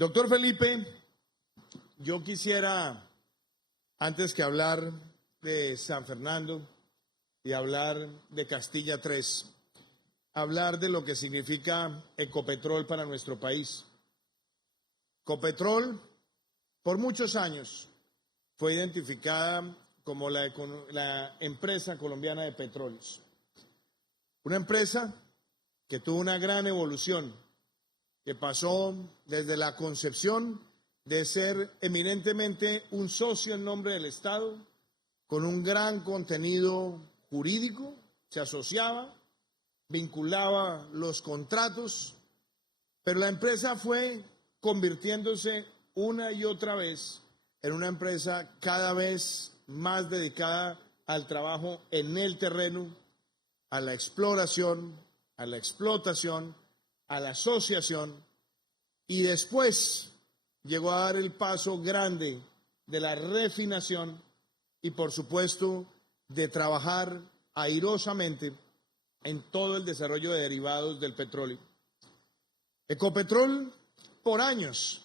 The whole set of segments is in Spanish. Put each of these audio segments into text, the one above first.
Doctor Felipe, yo quisiera, antes que hablar de San Fernando y hablar de Castilla 3, hablar de lo que significa Ecopetrol para nuestro país. Ecopetrol, por muchos años, fue identificada como la empresa colombiana de petróleos. Una empresa que tuvo una gran evolución, que pasó desde la concepción de ser eminentemente un socio en nombre del Estado, con un gran contenido jurídico, se asociaba, vinculaba los contratos, pero la empresa fue convirtiéndose una y otra vez en una empresa cada vez más dedicada al trabajo en el terreno, a la exploración, a la explotación, a la asociación, y después llegó a dar el paso grande de la refinación y, por supuesto, de trabajar airosamente en todo el desarrollo de derivados del petróleo. Ecopetrol, por años,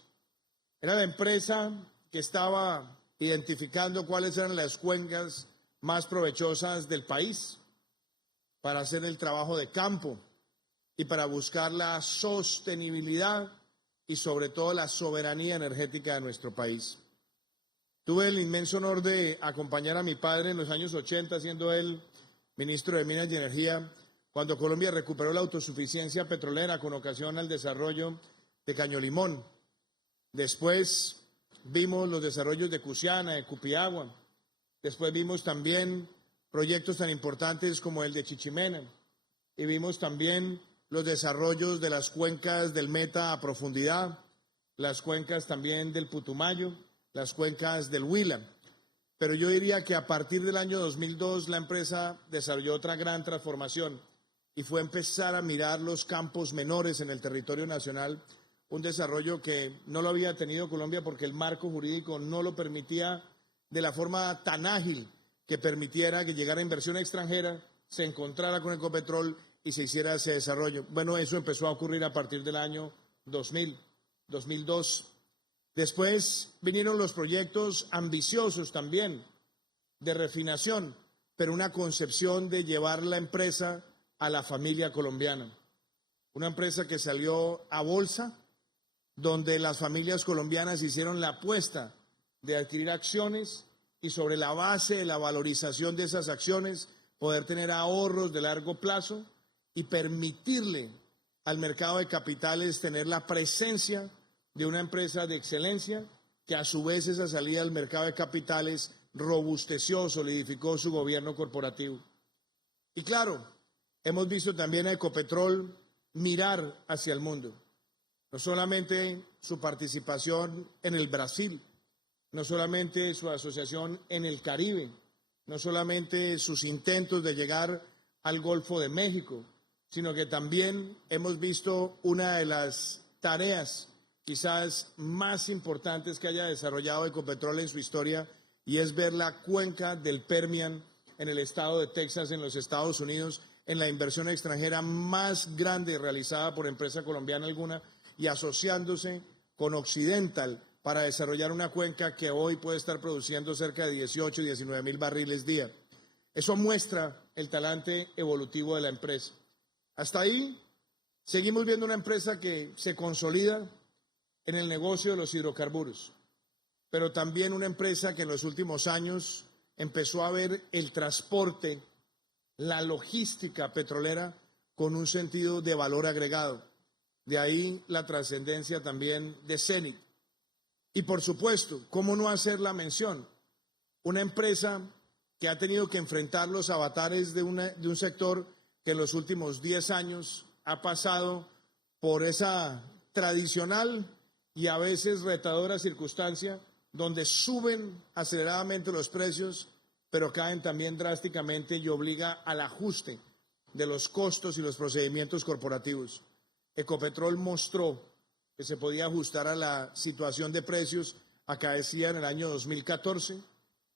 era la empresa que estaba identificando cuáles eran las cuencas más provechosas del país para hacer el trabajo de campo y para buscar la sostenibilidad y sobre todo la soberanía energética de nuestro país. Tuve el inmenso honor de acompañar a mi padre en los años 80, siendo él ministro de Minas y Energía, cuando Colombia recuperó la autosuficiencia petrolera con ocasión al desarrollo de Caño Limón. Después vimos los desarrollos de Cusiana, de Cupiagua. Después vimos también proyectos tan importantes como el de Chichimena. Y vimos también los desarrollos de las cuencas del Meta a profundidad, las cuencas también del Putumayo, las cuencas del Huila. Pero yo diría que a partir del año 2002 la empresa desarrolló otra gran transformación y fue empezar a mirar los campos menores en el territorio nacional, un desarrollo que no lo había tenido Colombia porque el marco jurídico no lo permitía de la forma tan ágil que permitiera que llegara inversión extranjera, se encontrara con Ecopetrol y se hiciera ese desarrollo. Bueno, eso empezó a ocurrir a partir del año 2000, 2002. Después vinieron los proyectos ambiciosos también de refinación, pero una concepción de llevar la empresa a la familia colombiana. Una empresa que salió a bolsa, donde las familias colombianas hicieron la apuesta de adquirir acciones y sobre la base de la valorización de esas acciones poder tener ahorros de largo plazo y permitirle al mercado de capitales tener la presencia de una empresa de excelencia que a su vez esa salida al mercado de capitales robusteció, solidificó su gobierno corporativo. Y claro, hemos visto también a Ecopetrol mirar hacia el mundo. No solamente su participación en el Brasil, no solamente su asociación en el Caribe, no solamente sus intentos de llegar al Golfo de México, sino que también hemos visto una de las tareas quizás más importantes que haya desarrollado Ecopetrol en su historia, y es ver la cuenca del Permian en el estado de Texas, en los Estados Unidos, en la inversión extranjera más grande realizada por empresa colombiana alguna, y asociándose con Occidental para desarrollar una cuenca que hoy puede estar produciendo cerca de 18 y 19 mil barriles día. Eso muestra el talante evolutivo de la empresa. Hasta ahí seguimos viendo una empresa que se consolida en el negocio de los hidrocarburos, pero también una empresa que en los últimos años empezó a ver el transporte, la logística petrolera con un sentido de valor agregado. De ahí la trascendencia también de Cenit. Y por supuesto, ¿cómo no hacer la mención? Una empresa que ha tenido que enfrentar los avatares de un sector que en los últimos 10 años ha pasado por esa tradicional y a veces retadora circunstancia donde suben aceleradamente los precios, pero caen también drásticamente y obliga al ajuste de los costos y los procedimientos corporativos. Ecopetrol mostró que se podía ajustar a la situación de precios acaecida en el año 2014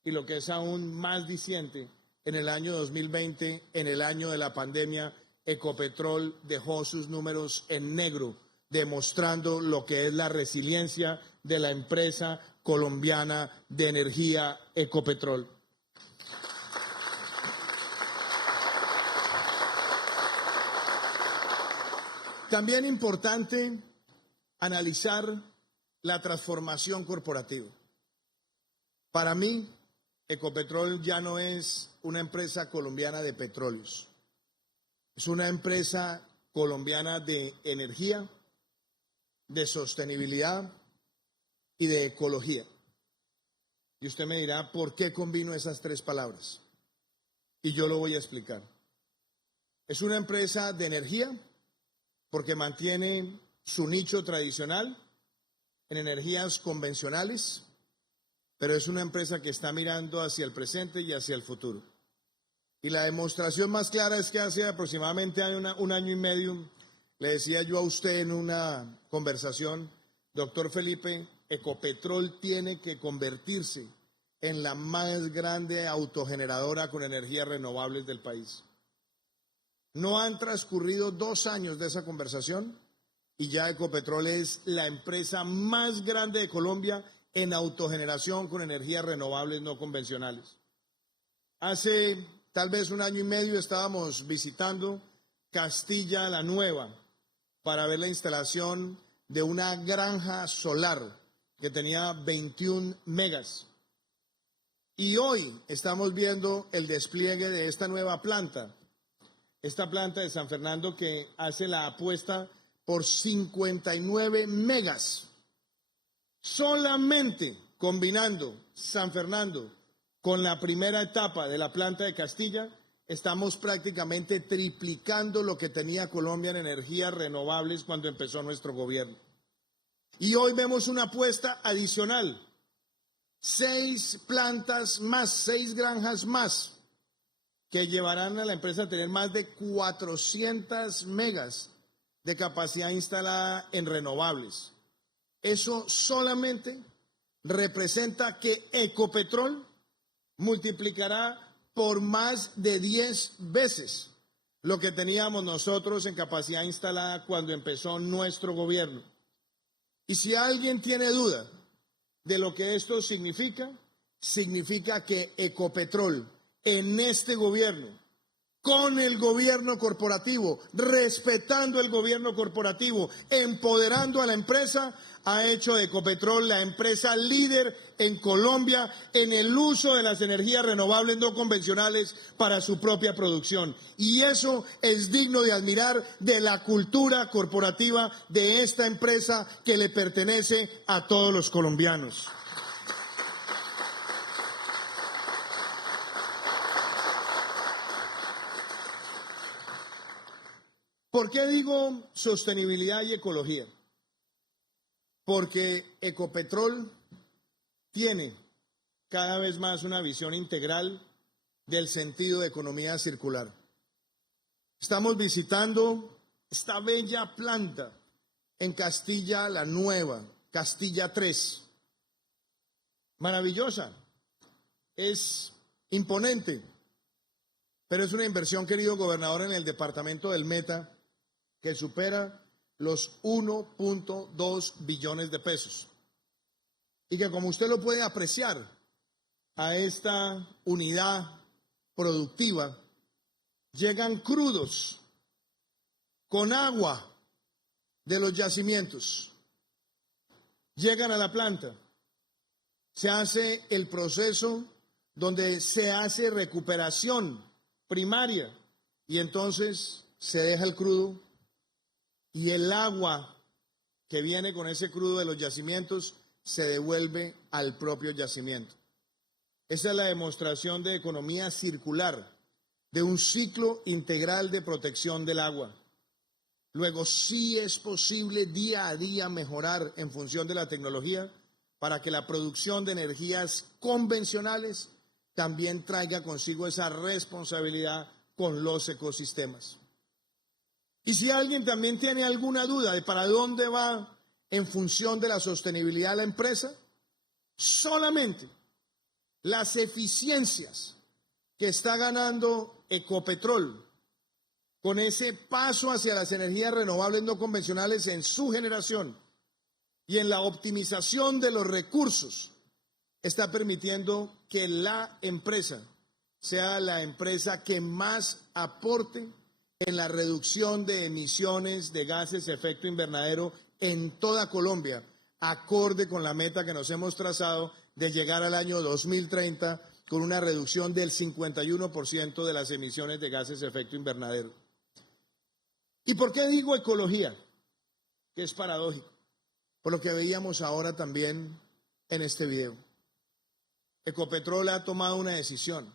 y lo que es aún más diciente, en el año 2020, en el año de la pandemia, Ecopetrol dejó sus números en negro demostrando lo que es la resiliencia de la empresa colombiana de energía Ecopetrol. También importante analizar la transformación corporativa. Para mí, Ecopetrol ya no es una empresa colombiana de petróleos. Es una empresa colombiana de energía, de sostenibilidad y de ecología. Y usted me dirá, ¿por qué combino esas tres palabras? Y yo lo voy a explicar. Es una empresa de energía porque mantiene su nicho tradicional en energías convencionales, pero es una empresa que está mirando hacia el presente y hacia el futuro. Y la demostración más clara es que hace aproximadamente un año y medio, le decía yo a usted en una conversación, doctor Felipe, Ecopetrol tiene que convertirse en la más grande autogeneradora con energías renovables del país. No han transcurrido 2 años de esa conversación y ya Ecopetrol es la empresa más grande de Colombia en autogeneración con energías renovables no convencionales. Hace tal vez un año y medio estábamos visitando Castilla la Nueva para ver la instalación de una granja solar que tenía 21 megas. Y hoy estamos viendo el despliegue de esta nueva planta, esta planta de San Fernando que hace la apuesta por 59 megas. Solamente combinando San Fernando con la primera etapa de la planta de Castilla, estamos prácticamente triplicando lo que tenía Colombia en energías renovables cuando empezó nuestro gobierno. Y hoy vemos una apuesta adicional, 6 plantas más, 6 granjas más, que llevarán a la empresa a tener más de 400 megas de capacidad instalada en renovables. Eso solamente representa que Ecopetrol multiplicará por más de 10 veces lo que teníamos nosotros en capacidad instalada cuando empezó nuestro gobierno. Y si alguien tiene duda de lo que esto significa, significa que Ecopetrol en este gobierno, con el gobierno corporativo, respetando el gobierno corporativo, empoderando a la empresa, ha hecho de Ecopetrol la empresa líder en Colombia en el uso de las energías renovables no convencionales para su propia producción. Y eso es digno de admirar de la cultura corporativa de esta empresa que le pertenece a todos los colombianos. ¿Por qué digo sostenibilidad y ecología? Porque Ecopetrol tiene cada vez más una visión integral del sentido de economía circular. Estamos visitando esta bella planta en Castilla la Nueva, Castilla 3. Maravillosa, es imponente, pero es una inversión, querido gobernador, en el departamento del Meta, que supera los 1.2 billones de pesos. Y que, como usted lo puede apreciar, a esta unidad productiva llegan crudos con agua de los yacimientos. Llegan a la planta, se hace el proceso donde se hace recuperación primaria y entonces se deja el crudo. Y el agua que viene con ese crudo de los yacimientos se devuelve al propio yacimiento. Esa es la demostración de economía circular, de un ciclo integral de protección del agua. Luego, sí es posible día a día mejorar en función de la tecnología para que la producción de energías convencionales también traiga consigo esa responsabilidad con los ecosistemas. Y si alguien también tiene alguna duda de para dónde va en función de la sostenibilidad de la empresa, solamente las eficiencias que está ganando Ecopetrol con ese paso hacia las energías renovables no convencionales en su generación y en la optimización de los recursos, está permitiendo que la empresa sea la empresa que más aporte en la reducción de emisiones de gases de efecto invernadero en toda Colombia, acorde con la meta que nos hemos trazado de llegar al año 2030 con una reducción del 51% de las emisiones de gases de efecto invernadero. ¿Y por qué digo ecología? Que es paradójico, por lo que veíamos ahora también en este video. Ecopetrol ha tomado una decisión: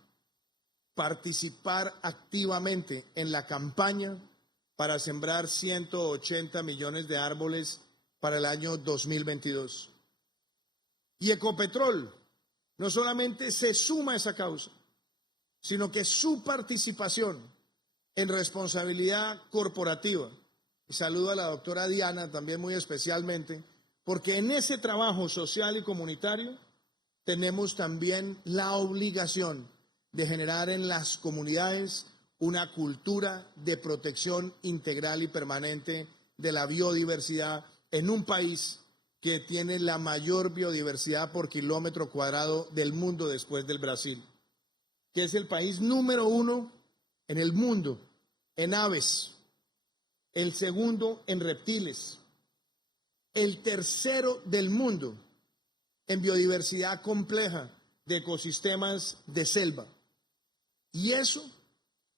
participar activamente en la campaña para sembrar 180 millones de árboles para el año 2022. Y Ecopetrol no solamente se suma a esa causa, sino que su participación en responsabilidad corporativa, y saludo a la doctora Diana también muy especialmente, porque en ese trabajo social y comunitario tenemos también la obligación de generar en las comunidades una cultura de protección integral y permanente de la biodiversidad en un país que tiene la mayor biodiversidad por kilómetro cuadrado del mundo después del Brasil, que es el país número 1 en el mundo en aves, el segundo en reptiles, el tercero del mundo en biodiversidad compleja de ecosistemas de selva. Y eso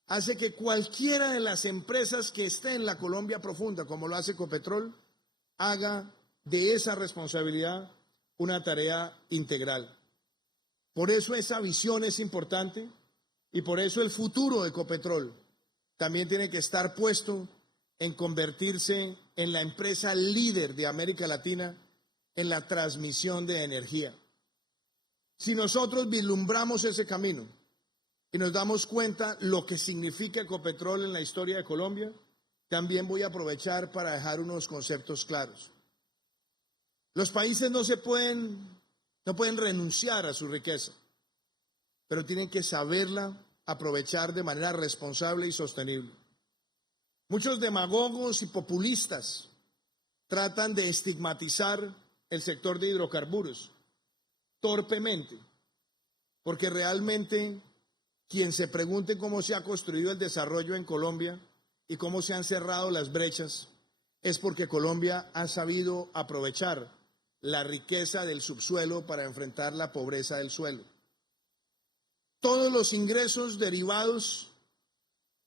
hace que cualquiera de las empresas que esté en la Colombia profunda, como lo hace Ecopetrol, haga de esa responsabilidad una tarea integral. Por eso esa visión es importante y por eso el futuro de Ecopetrol también tiene que estar puesto en convertirse en la empresa líder de América Latina en la transmisión de energía. Si nosotros vislumbramos ese camino y nos damos cuenta lo que significa Ecopetrol en la historia de Colombia, también voy a aprovechar para dejar unos conceptos claros. Los países no pueden renunciar a su riqueza, pero tienen que saberla aprovechar de manera responsable y sostenible. Muchos demagogos y populistas tratan de estigmatizar el sector de hidrocarburos torpemente, porque realmente quien se pregunte cómo se ha construido el desarrollo en Colombia y cómo se han cerrado las brechas, es porque Colombia ha sabido aprovechar la riqueza del subsuelo para enfrentar la pobreza del suelo. Todos los ingresos derivados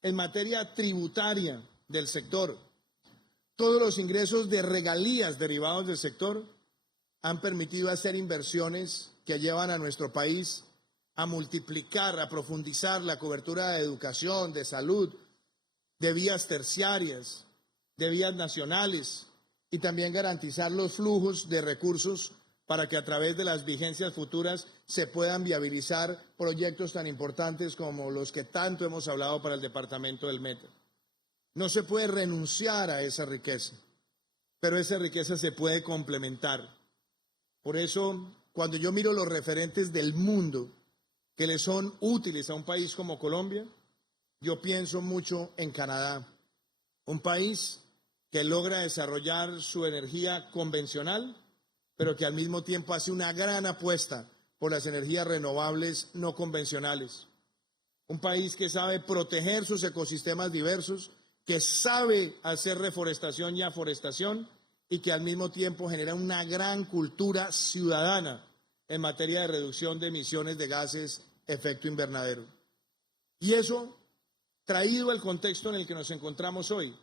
en materia tributaria del sector, todos los ingresos de regalías derivados del sector han permitido hacer inversiones que llevan a nuestro país a multiplicar, a profundizar la cobertura de educación, de salud, de vías terciarias, de vías nacionales y también garantizar los flujos de recursos para que a través de las vigencias futuras se puedan viabilizar proyectos tan importantes como los que tanto hemos hablado para el departamento del Meta. No se puede renunciar a esa riqueza, pero esa riqueza se puede complementar. Por eso, cuando yo miro los referentes del mundo que le son útiles a un país como Colombia, yo pienso mucho en Canadá, un país que logra desarrollar su energía convencional, pero que al mismo tiempo hace una gran apuesta por las energías renovables no convencionales. Un país que sabe proteger sus ecosistemas diversos, que sabe hacer reforestación y aforestación y que al mismo tiempo genera una gran cultura ciudadana en materia de reducción de emisiones de gases efecto invernadero. Y eso, traído al contexto en el que nos encontramos hoy,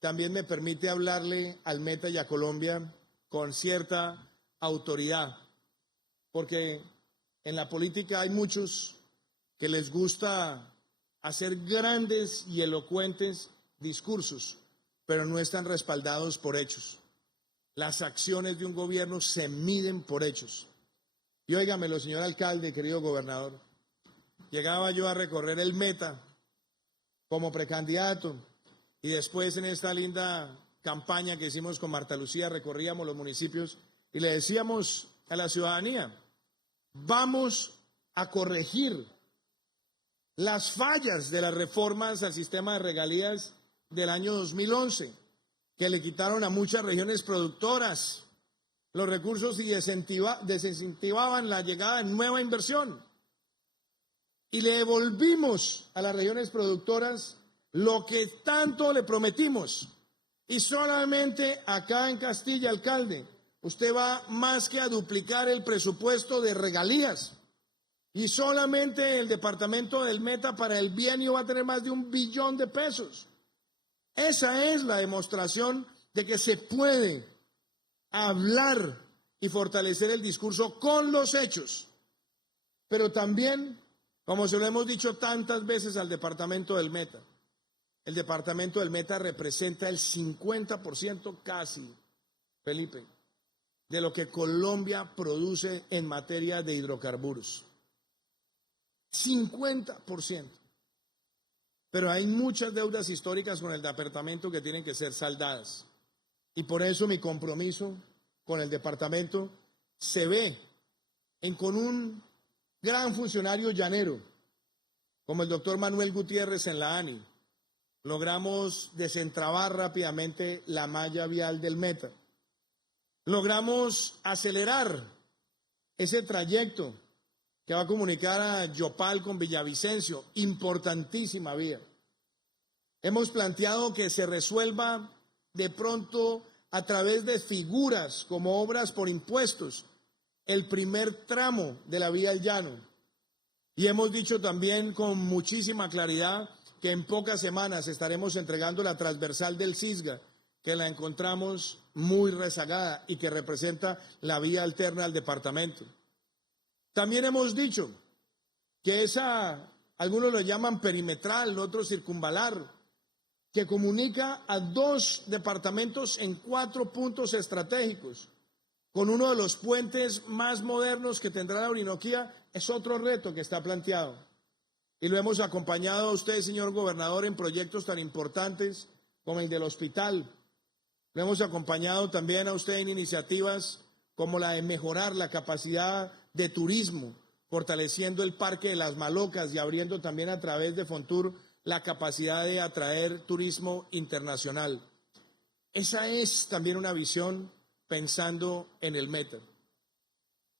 también me permite hablarle al Meta y a Colombia con cierta autoridad, porque en la política hay muchos que les gusta hacer grandes y elocuentes discursos, pero no están respaldados por hechos. Las acciones de un gobierno se miden por hechos. Y óigamelo, señor alcalde, querido gobernador, llegaba yo a recorrer el Meta como precandidato y después en esta linda campaña que hicimos con Marta Lucía recorríamos los municipios y le decíamos a la ciudadanía: vamos a corregir las fallas de las reformas al sistema de regalías del año 2011, que le quitaron a muchas regiones productoras los recursos y desincentivaban la llegada de nueva inversión. Y le devolvimos a las regiones productoras lo que tanto le prometimos. Y solamente acá en Castilla, alcalde, usted va más que a duplicar el presupuesto de regalías. Y solamente el departamento del Meta para el bienio va a tener más de 1 billón de pesos. Esa es la demostración de que se puede hablar y fortalecer el discurso con los hechos. Pero también, como se lo hemos dicho tantas veces al departamento del Meta, el departamento del Meta representa el 50% casi, Felipe, de lo que Colombia produce en materia de hidrocarburos. 50%. Pero hay muchas deudas históricas con el departamento que tienen que ser saldadas. Y por eso mi compromiso con el departamento se ve con un gran funcionario llanero, como el doctor Manuel Gutiérrez en la ANI. Logramos desentrabar rápidamente la malla vial del Meta. Logramos acelerar ese trayecto que va a comunicar a Yopal con Villavicencio, importantísima vía. Hemos planteado que se resuelva de pronto a través de figuras como obras por impuestos, el primer tramo de la vía al llano. Y hemos dicho también con muchísima claridad que en pocas semanas estaremos entregando la transversal del Cisga, que la encontramos muy rezagada y que representa la vía alterna al departamento. También hemos dicho que algunos lo llaman perimetral, otros circunvalar, que comunica a 2 departamentos en 4 puntos estratégicos, con uno de los puentes más modernos que tendrá la Orinoquía. Es otro reto que está planteado. Y lo hemos acompañado a usted, señor gobernador, en proyectos tan importantes como el del hospital. Lo hemos acompañado también a usted en iniciativas como la de mejorar la capacidad de turismo, fortaleciendo el Parque de las Malocas y abriendo también a través de Fontur la capacidad de atraer turismo internacional. Esa es también una visión pensando en el Meta.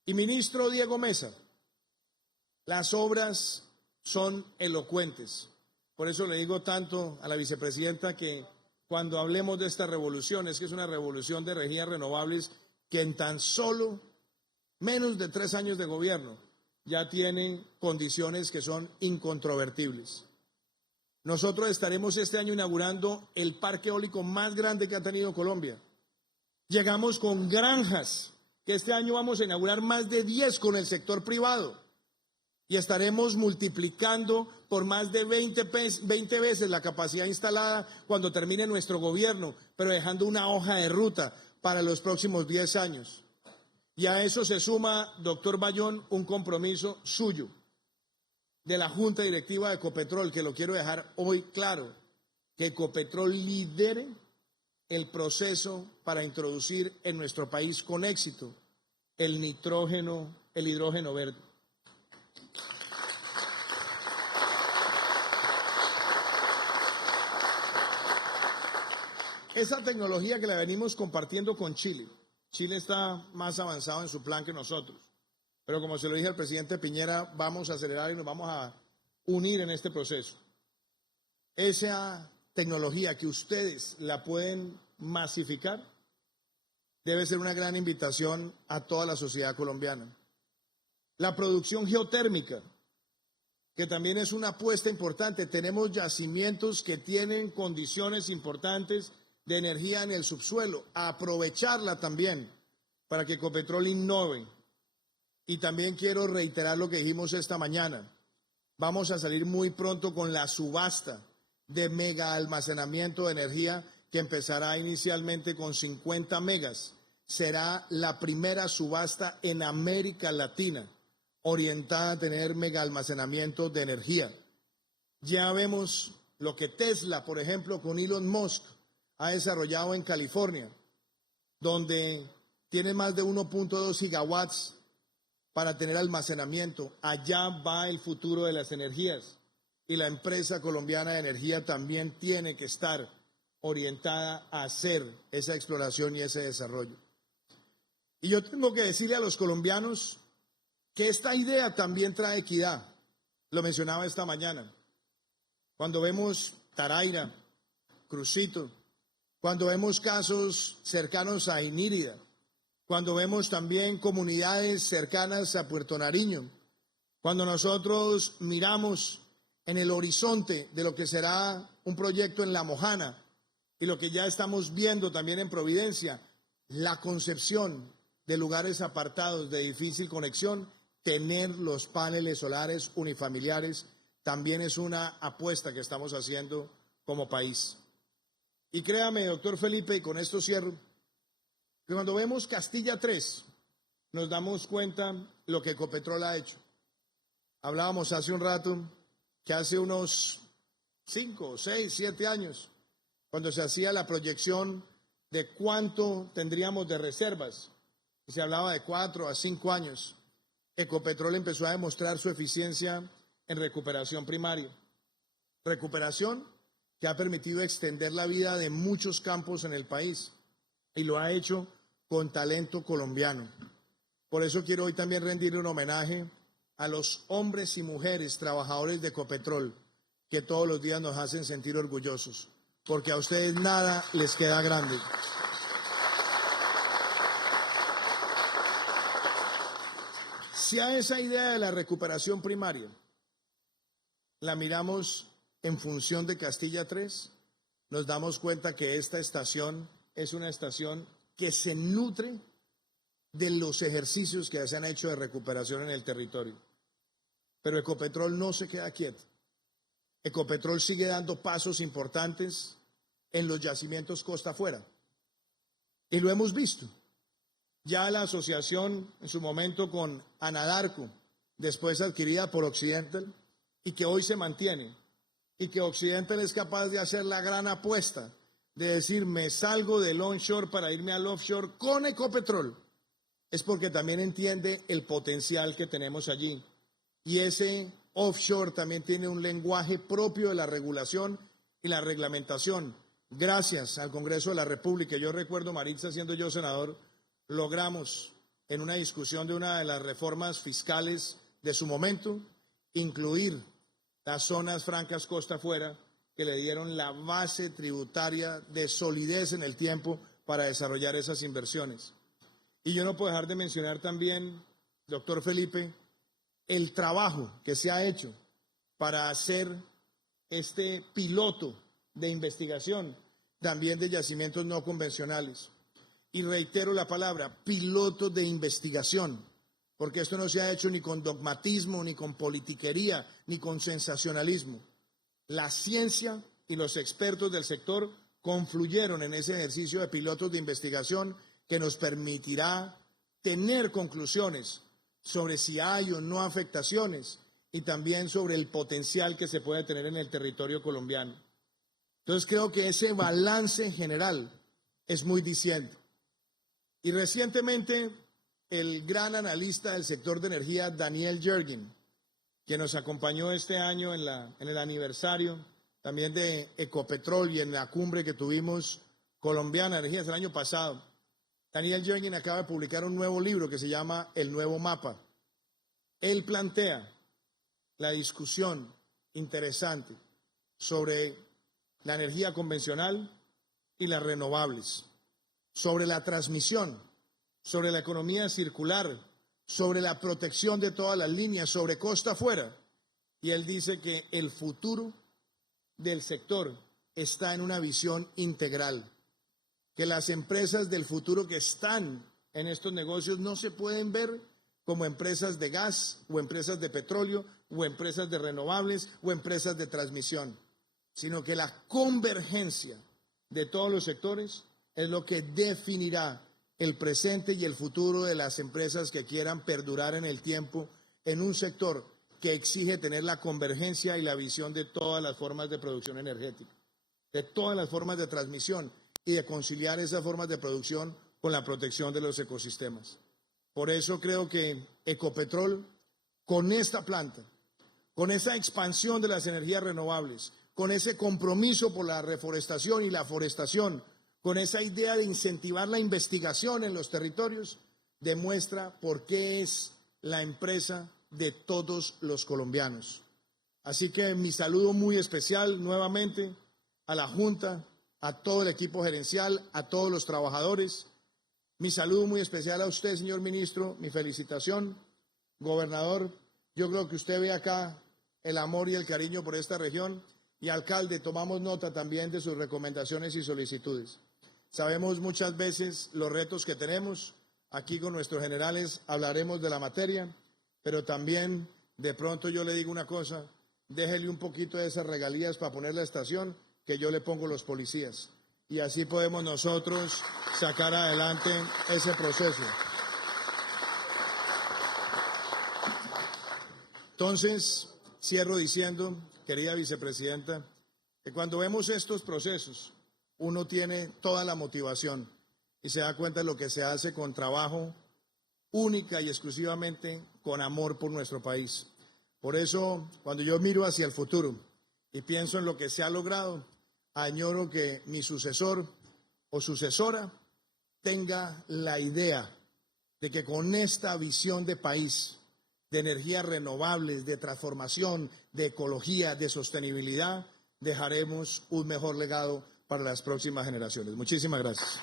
Y ministro Diego Mesa, las obras son elocuentes. Por eso le digo tanto a la vicepresidenta que cuando hablemos de esta revolución, es que es una revolución de energías renovables que en tan solo menos de 3 años de gobierno ya tiene condiciones que son incontrovertibles. Nosotros estaremos este año inaugurando el parque eólico más grande que ha tenido Colombia. Llegamos con granjas, que este año vamos a inaugurar más de 10 con el sector privado. Y estaremos multiplicando por más de 20 veces la capacidad instalada cuando termine nuestro gobierno, pero dejando una hoja de ruta para los próximos 10 años. Y a eso se suma, doctor Bayón, un compromiso suyo, de la Junta Directiva de Ecopetrol, que lo quiero dejar hoy claro, que Ecopetrol lidere el proceso para introducir en nuestro país con éxito el hidrógeno verde. Esa tecnología que la venimos compartiendo con Chile. Chile está más avanzado en su plan que nosotros. Pero como se lo dije al presidente Piñera, vamos a acelerar y nos vamos a unir en este proceso. Esa tecnología que ustedes la pueden masificar debe ser una gran invitación a toda la sociedad colombiana. La producción geotérmica, que también es una apuesta importante. Tenemos yacimientos que tienen condiciones importantes de energía en el subsuelo, a aprovecharla también para que Ecopetrol innove. Y también quiero reiterar lo que dijimos esta mañana. Vamos a salir muy pronto con la subasta de mega almacenamiento de energía que empezará inicialmente con 50 megas. Será la primera subasta en América Latina orientada a tener mega almacenamiento de energía. Ya vemos lo que Tesla, por ejemplo, con Elon Musk, ha desarrollado en California, donde tiene más de 1.2 gigawatts para tener almacenamiento. Allá va el futuro de las energías. y la empresa colombiana de energía también tiene que estar orientada a hacer esa exploración y ese desarrollo. Y yo tengo que decirle a los colombianos que esta idea también trae equidad. Lo mencionaba esta mañana. Cuando vemos Taraira, Crucito, cuando vemos casos cercanos a Inírida, cuando vemos también comunidades cercanas a Puerto Nariño, cuando nosotros miramos en el horizonte de lo que será un proyecto en La Mojana y lo que ya estamos viendo también en Providencia, la concepción de lugares apartados de difícil conexión, tener los paneles solares unifamiliares también es una apuesta que estamos haciendo como país. Y créame, doctor Felipe, y con esto cierro, que cuando vemos Castilla 3, nos damos cuenta lo que Ecopetrol ha hecho. Hablábamos hace un rato que hace unos 5, 6, 7 años, cuando se hacía la proyección de cuánto tendríamos de reservas, y se hablaba de 4 a 5 años, Ecopetrol empezó a demostrar su eficiencia en recuperación primaria. Recuperación que ha permitido extender la vida de muchos campos en el país y lo ha hecho con talento colombiano. Por eso quiero hoy también rendir un homenaje a los hombres y mujeres trabajadores de Ecopetrol que todos los días nos hacen sentir orgullosos, porque a ustedes nada les queda grande. Si a esa idea de la recuperación primaria la miramos en función de Castilla 3, nos damos cuenta que esta estación es una estación que se nutre de los ejercicios que se han hecho de recuperación en el territorio. Pero Ecopetrol no se queda quieto. Ecopetrol sigue dando pasos importantes en los yacimientos costa afuera. Y lo hemos visto. Ya la asociación en su momento con Anadarko, después adquirida por Occidental, y que hoy se mantiene, y que Occidental es capaz de hacer la gran apuesta de decir, me salgo del onshore para irme al offshore con Ecopetrol, es porque también entiende el potencial que tenemos allí. Y ese offshore también tiene un lenguaje propio de la regulación y la reglamentación. Gracias al Congreso de la República, yo recuerdo, Maritza, siendo yo senador, logramos en una discusión de una de las reformas fiscales de su momento, incluir las zonas francas costa afuera que le dieron la base tributaria de solidez en el tiempo para desarrollar esas inversiones. Y yo no puedo dejar de mencionar también, doctor Felipe, el trabajo que se ha hecho para hacer este piloto de investigación también de yacimientos no convencionales. Y reitero la palabra, piloto de investigación, porque esto no se ha hecho ni con dogmatismo, ni con politiquería, ni con sensacionalismo. La ciencia y los expertos del sector confluyeron en ese ejercicio de pilotos de investigación que nos permitirá tener conclusiones sobre si hay o no afectaciones y también sobre el potencial que se puede tener en el territorio colombiano. Entonces creo que ese balance general es muy diciente. Y recientemente el gran analista del sector de energía, Daniel Yergin, que nos acompañó este año en el aniversario también de Ecopetrol y en la cumbre que tuvimos colombiana de energías el año pasado. Daniel Yergin acaba de publicar un nuevo libro que se llama El Nuevo Mapa. Él plantea la discusión interesante sobre la energía convencional y las renovables, sobre la transmisión, sobre la economía circular, sobre la protección de todas las líneas, sobre costa afuera. Y él dice que el futuro del sector está en una visión integral, que las empresas del futuro que están en estos negocios no se pueden ver como empresas de gas o empresas de petróleo o empresas de renovables o empresas de transmisión, sino que la convergencia de todos los sectores es lo que definirá el presente y el futuro de las empresas que quieran perdurar en el tiempo en un sector que exige tener la convergencia y la visión de todas las formas de producción energética, de todas las formas de transmisión y de conciliar esas formas de producción con la protección de los ecosistemas. Por eso creo que Ecopetrol, con esta planta, con esa expansión de las energías renovables, con ese compromiso por la reforestación y la forestación, con esa idea de incentivar la investigación en los territorios, demuestra por qué es la empresa de todos los colombianos. Así que mi saludo muy especial nuevamente a la Junta, a todo el equipo gerencial, a todos los trabajadores. Mi saludo muy especial a usted, señor ministro, mi felicitación. Gobernador, yo creo que usted ve acá el amor y el cariño por esta región. Y alcalde, tomamos nota también de sus recomendaciones y solicitudes. Sabemos muchas veces los retos que tenemos. Aquí con nuestros generales hablaremos de la materia, pero también de pronto yo le digo una cosa, déjele un poquito de esas regalías para poner la estación, que yo le pongo los policías. Y así podemos nosotros sacar adelante ese proceso. Entonces, cierro diciendo, querida vicepresidenta, que cuando vemos estos procesos, uno tiene toda la motivación y se da cuenta de lo que se hace con trabajo, única y exclusivamente con amor por nuestro país. Por eso, cuando yo miro hacia el futuro y pienso en lo que se ha logrado, añoro que mi sucesor o sucesora tenga la idea de que con esta visión de país, de energías renovables, de transformación, de ecología, de sostenibilidad, dejaremos un mejor legado para las próximas generaciones. Muchísimas gracias.